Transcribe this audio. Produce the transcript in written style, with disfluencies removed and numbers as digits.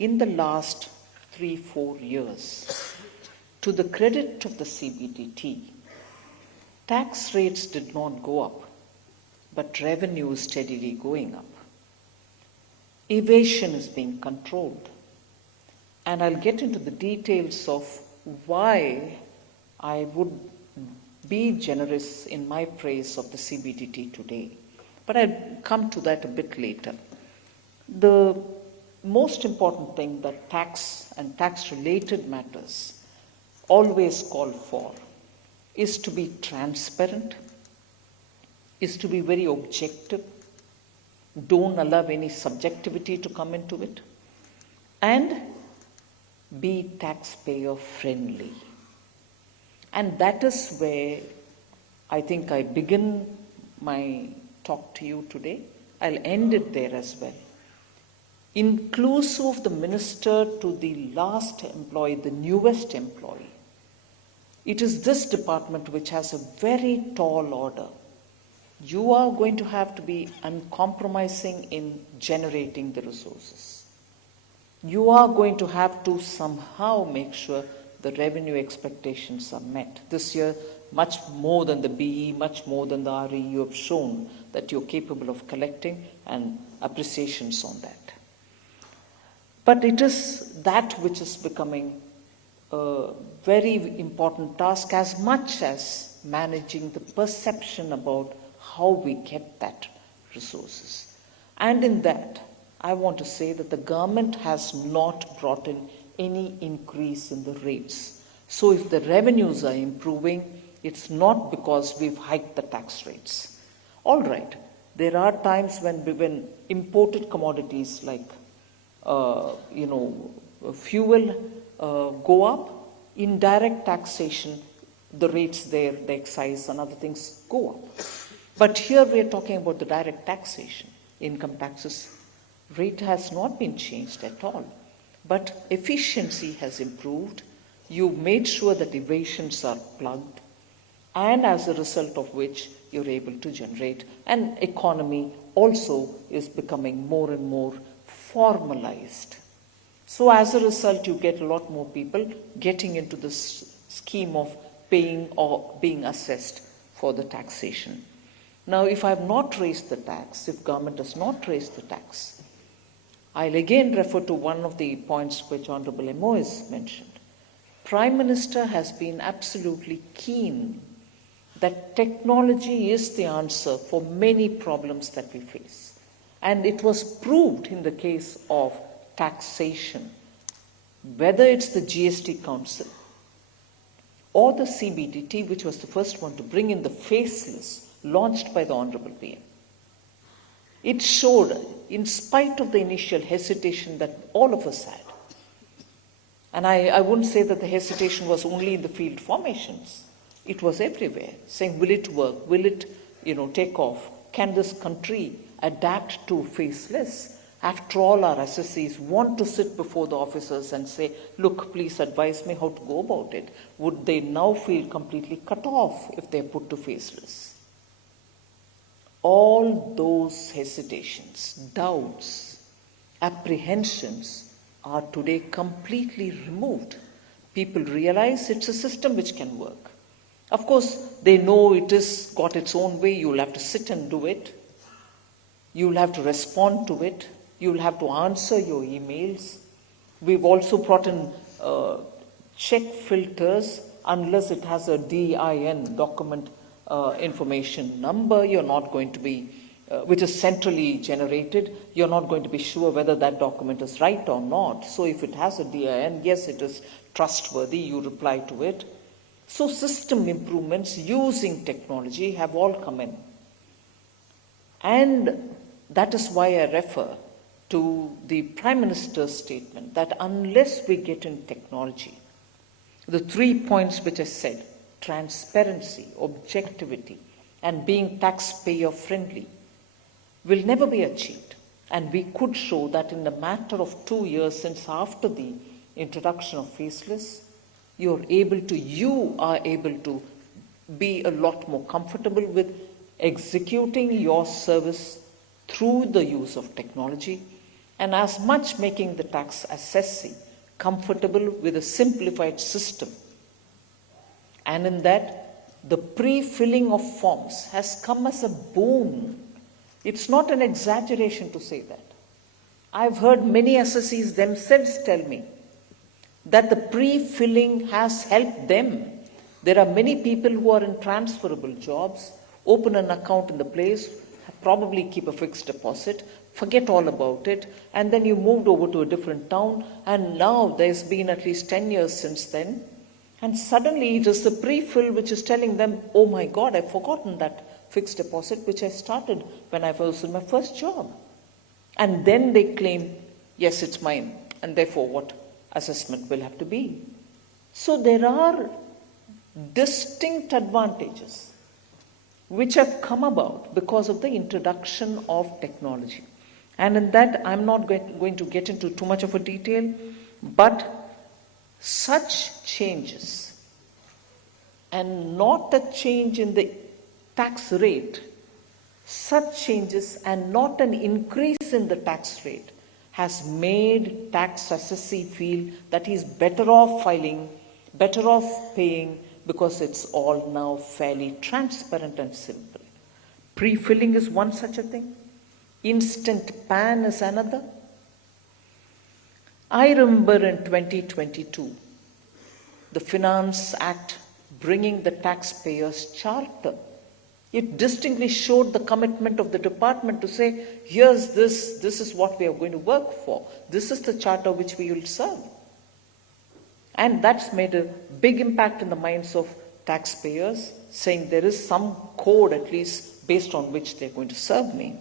in the last 3-4 years, to the credit of the CBDT, tax rates did not go up, but revenue is steadily going up. Evasion is being controlled. And I'll get into the details of why I would be generous in my praise of the CBDT today. But I'll come to that a bit later. The most important thing that tax and tax-related matters always call for is to be transparent, is to be very objective, don't allow any subjectivity to come into it, and be taxpayer friendly. And that is where I think I begin my talk to you today. I'll end it there as well. Inclusive of the minister to the last employee, the newest employee, it is this department which has a very tall order. You are going to have to be uncompromising in generating the resources. You are going to have to somehow make sure the revenue expectations are met. This year, much more than the BE, much more than the RE, you have shown that you're capable of collecting, and appreciations on that. But it is that which is becoming a very important task, as much as managing the perception about how we get that resources. And in that, I want to say that the government has not brought in any increase in the rates. So if the revenues are improving, it's not because we've hiked the tax rates. All right, there are times when imported commodities like fuel go up, indirect taxation, the rates there, the excise and other things go up. But here we are talking about the direct taxation. Income taxes rate has not been changed at all. But efficiency has improved. You've made sure that evasions are plugged, and as a result of which you're able to generate. And economy also is becoming more and more formalized. So as a result, you get a lot more people getting into this scheme of paying or being assessed for the taxation. Now, if I have not raised the tax, if government has not raised the tax, I'll again refer to one of the points which Honorable MO has mentioned. Prime Minister has been absolutely keen that technology is the answer for many problems that we face. And it was proved in the case of taxation, whether it's the GST Council or the CBDT, which was the first one to bring in the faceless, launched by the Honorable PM. It showed, in spite of the initial hesitation that all of us had, and I wouldn't say that the hesitation was only in the field formations, it was everywhere, saying, will it work? Will it, take off? Can this country adapt to faceless? After all, our assessees want to sit before the officers and say, look, please advise me how to go about it. Would they now feel completely cut off if they're put to faceless? All those hesitations, doubts, apprehensions are today completely removed. People realize it's a system which can work. Of course, they know it has got its own way. You'll have to sit and do it. You'll have to respond to it. You'll have to answer your emails. We've also brought in check filters unless it has a DIN, document information number. You're not going to be, which is centrally generated, you're not going to be sure whether that document is right or not. So if it has a DIN, yes, it is trustworthy, you reply to it. So system improvements using technology have all come in. And that is why I refer to the Prime Minister's statement that unless we get in technology, the 3 points which I said, transparency, objectivity, and being taxpayer friendly, will never be achieved. And we could show that in a matter of 2 years since after the introduction of faceless, you are able to be a lot more comfortable with executing your service through the use of technology, and as much making the tax assessee comfortable with a simplified system. And in that, the pre-filling of forms has come as a boon. It's not an exaggeration to say that. I've heard many assessees themselves tell me that the pre-filling has helped them. There are many people who are in transferable jobs, open an account in the place, probably keep a fixed deposit, forget all about it, and then you moved over to a different town, and now there's been at least 10 years since then, and suddenly it is the pre-fill which is telling them, oh my God, I've forgotten that fixed deposit which I started when I was in my first job. And then they claim, yes, it's mine, and therefore what assessment will have to be. So there are distinct advantages which have come about because of the introduction of technology. And in that, I'm not going to get into too much of a detail, but such changes, and not a change in the tax rate, such changes and not an increase in the tax rate has made tax assessee feel that he's better off filing, better off paying, because it's all now fairly transparent and simple. Pre-filling is one such a thing. Instant PAN is another. I remember in 2022, the Finance Act bringing the taxpayers' charter. It distinctly showed the commitment of the department to say, here's this is what we are going to work for. This is the charter which we will serve. And that's made a big impact in the minds of taxpayers, saying there is some code at least based on which they're going to serve me.